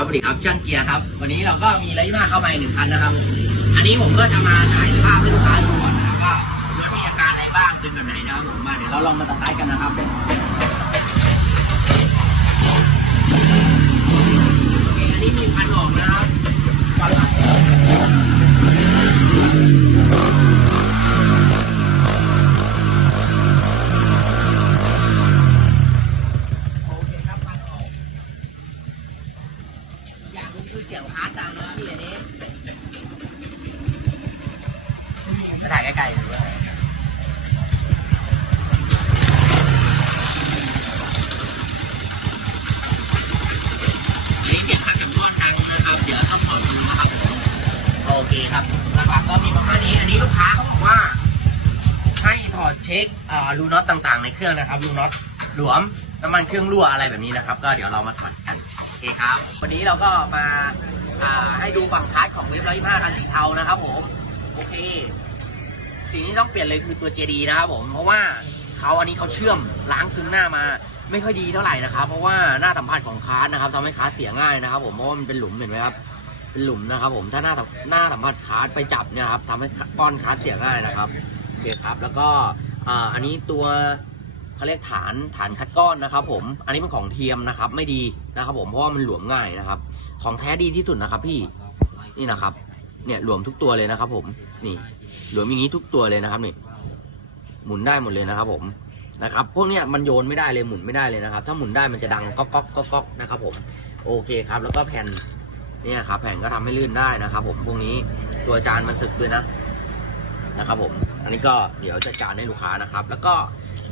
ครับสวัสดีครับช่างเกียร์ครับ วันนี้เราก็มีไรมาเข้ามาอีกหนึ่งคันนะครับ อันนี้ผมก็จะมาถ่ายภาพให้ลูกค้าดูก่อนนะครับว่ารถมีอาการอะไรบ้างเป็นแบบไหนนะครับผมมาเดี๋ยวเราลองมาตัดท้ายกันนะครับอันนี้มีพันออกนะครับฟันหลัง เสียงพาร์ทดังนะพี่อันนี้จะถ่ายใกล้ๆดูว่าอันนี้เก็บขัดจำนวนทางนะครับ เดี๋ยวต้องถอดูนะครับโอเคครับหลักๆก็มีประมาณนี้ อันนี้ลูกค้าเขาบอกว่า ให้ถอดเช็ครูน็อตต่างๆ ในเครื่องนะครับรูน็อตหลวมน้ำมันเครื่องรั่วอะไรแบบนี้นะครับ ก็เดี๋ยวเรามาถอดกัน เคครับ วันนี้เราก็มาให้ดูฝั่งคาร์ดของเว็บร้อยห้าคันสีเทานะครับผมโอเค สิ่งที่ต้องเปลี่ยนเลยคือตัว JD นะครับผมเพราะว่าเขาอันนี้เขาเชื่อมล้างกึงหน้ามาไม่ค่อยดีเท่าไหร่นะครับ เพราะว่าหน้าสัมผัสของคาร์ดนะครับทำให้คาร์ดเสียง่ายนะครับผมเพราะว่ามันเป็นหลุมเห็นไหมครับเป็นหลุมนะครับผมถ้าหน้าหน้าสัมผัสคาร์ดไปจับเนี่ยครับทำให้ก้อนคาร์ดเสียง่ายนะครับโอเคครับแล้วก็อ่าอันนี้ตัว เขาเรียกฐานฐานคัดก้อนนะครับ ผม อันนี้เป็นของเทียมนะครับ ไม่ดีนะครับ ผมเพราะว่ามันหลวมง่ายนะครับ ของแท้ดีที่สุดนะครับพี่นี่นะครับ เนี่ยหลวมทุกตัวเลยนะครับ ผมนี่หลวมอย่างนี้ทุกตัวเลยนะครับนี่หมุนได้หมดเลยนะครับ ผมนะครับพวกเนี้ยมันโยนไม่ได้เลยหมุนไม่ได้เลยนะครับ ถ้าหมุนได้มันจะดังก๊อกก๊อกก๊อกก๊อกนะครับ ผมโอเคครับ แล้วก็แผ่นเนี่ยครับ แผ่นก็ทำให้ลื่นได้นะครับ ผมพวกนี้ตัวจานมันสึกด้วยนะนะครับ ผม อันนี้ก็เดี๋ยวจัดการให้ลูกค้านะครับ แล้วก็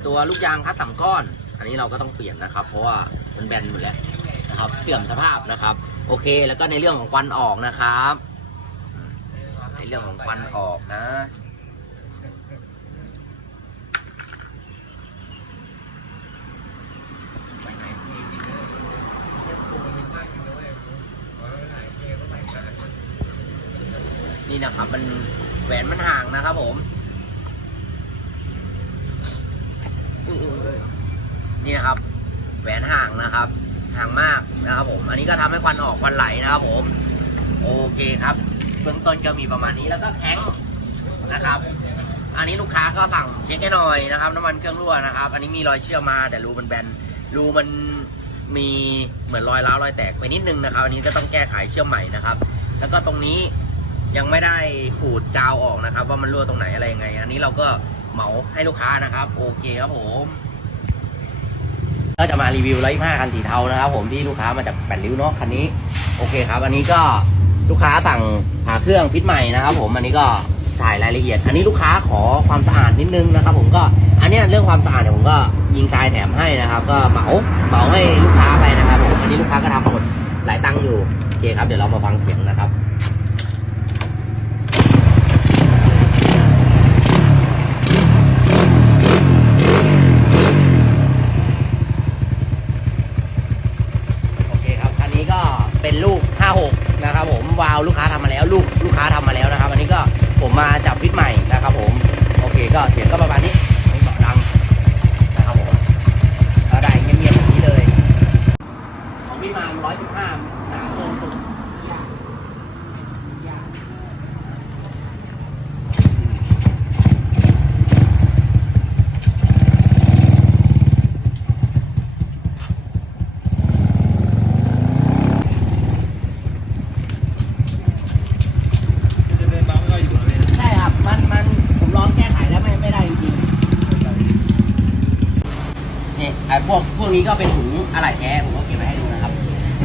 ตัวลูกยางคัดต่ำก้อน อันนี้เราก็ต้องเปลี่ยนนะครับ เพราะว่ามันแบนหมดแล้วนะครับเสื่อมสภาพนะครับ โอเค แล้วก็ในเรื่องของควันออกนะครับ ในเรื่องของควันออกนะนี่นะครับมันแหวนมันห่างนะครับผม นี่นะครับ แหวนห่างนะครับ ห่างมากนะครับผม อันนี้ก็ทำให้ควันออกควันไหลนะครับผม โอเคครับ เบื้องต้นก็มีประมาณนี้แล้วก็แข็งนะครับ อันนี้ลูกค้าก็สั่งเช็คให้หน่อยนะครับ น้ำมันเครื่องรั่วนะครับ อันนี้มีรอยเชื่อมมา แต่รูมันแบน รูมันมีเหมือนรอยร้าวรอยแตกไปนิดนึงนะครับ อันนี้ก็ต้องแก้ไขเชื่อมใหม่นะครับ แล้วก็ตรงนี้ยังไม่ได้ขูดกาวออกนะครับ ว่ามันรั่วตรงไหนอะไรยังไง อันนี้เราก็ เหมาให้ลูกค้านะครับ โอเคครับผมก็จะมารีวิวร้อยห้าคันสีเทานะครับ ผมที่ลูกค้ามาจากแปดริ้วเนาะคันนี้โอเคครับ อันนี้ก็ลูกค้าสั่งหาเครื่องฟิตใหม่นะครับ ผมอันนี้ก็ถ่ายรายละเอียด อันนี้ลูกค้าขอความสะอาดนิดนึงนะครับ ผมก็อันนี้เรื่องความสะอาดเนี่ยผมก็ยิงทรายแถมให้นะครับ ก็เหมาเหมาให้ลูกค้าไปนะครับ ผมอันนี้ลูกค้าก็ทำหมดหลายตังค์อยู่โอเคครับเดี๋ยวเรามาฟังเสียงนะครับ โอเคครับคันนี้ก็เป็นลูก 56 นะครับผมวาล์วลูกค้าทำมาแล้ว ลูกลูกค้าทำมาแล้วนะครับ อันนี้ก็ผมมาจับฟิตใหม่นะครับผม โอเคก็เสียงก็ประมาณนี้ไม่เบาะดังนะครับผมก็ได้เงียบๆอย่างนี้เลย ของพี่มา115หนาโครงสุดใช่ครับ มันมันผมลองแก้ไขแล้วไม่ไม่ได้จริงๆนี่ไอ้ พวกพวกนี้ก็เป็นถุงอะไหล่แท้ผมก็เก็บไว้ให้ดูนะครับ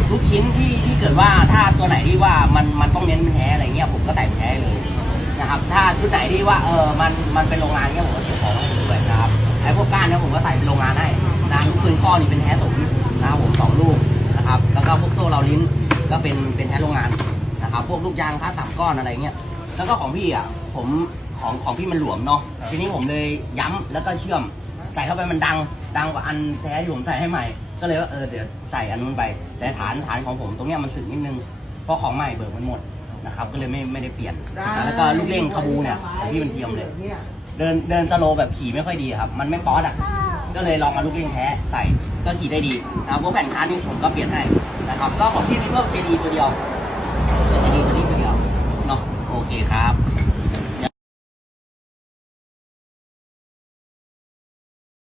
ทุกชิ้นที่ที่เกิดว่าถ้าตัวไหนที่ว่ามันมันต้องเน้นแท้อะไรเงี้ยผมก็แต่แท้เลยนะครับ ถ้าชุดไหนที่ว่าเออมันมันเป็นโรงงานเงี้ยผมก็เก็บของให้ดูด้วยนะครับไอ้พวกก้านเนี่ยผมก็ใส่เป็นโรงงานให้นะลูกปืนก้อนนี่เป็นแท้สูงนะครับผมสองลูกนะครับ แล้วก็พวกโซ่เราลิ้นก็เป็นเป็นแท้โรงงานนะครับ พวกลูกยางค่าตับก้อนอะไรเงี้ยแล้วก็ของพี่อะผมของของพี่มันหลวมเนาะทีนี้ผมเลยย้ำแล้วก็เชื่อม ใส่เข้าไปมันดัง ดังกว่าอันแท้ที่ผมใส่ให้ใหม่ ก็เลยว่าเออเดี๋ยวใส่อันนู้นไป แต่ฐานฐานของผมตรงเนี้ยมันสึกนิดนึง เพราะของใหม่เบิกมันหมดนะครับ ก็เลยไม่ไม่ได้เปลี่ยน แล้วก็ลูกเร่งคาบูเนี่ยของพี่มันเทียมเลย เดินเดินสโลแบบขี่ไม่ค่อยดีครับ มันไม่ป๊อตอะ ก็เลยลองเาลูกเร่งแท้ใส่ ก็ขี่ได้ดีนะพวกแผ่นคาร์นี่ผมก็เปลี่ยนให้นะครับ ก็ของพี่นี่เพิ่มเจดีตัวเดียวเจดีตัวนี้ตัวเดียวเนาะ โอเคครับ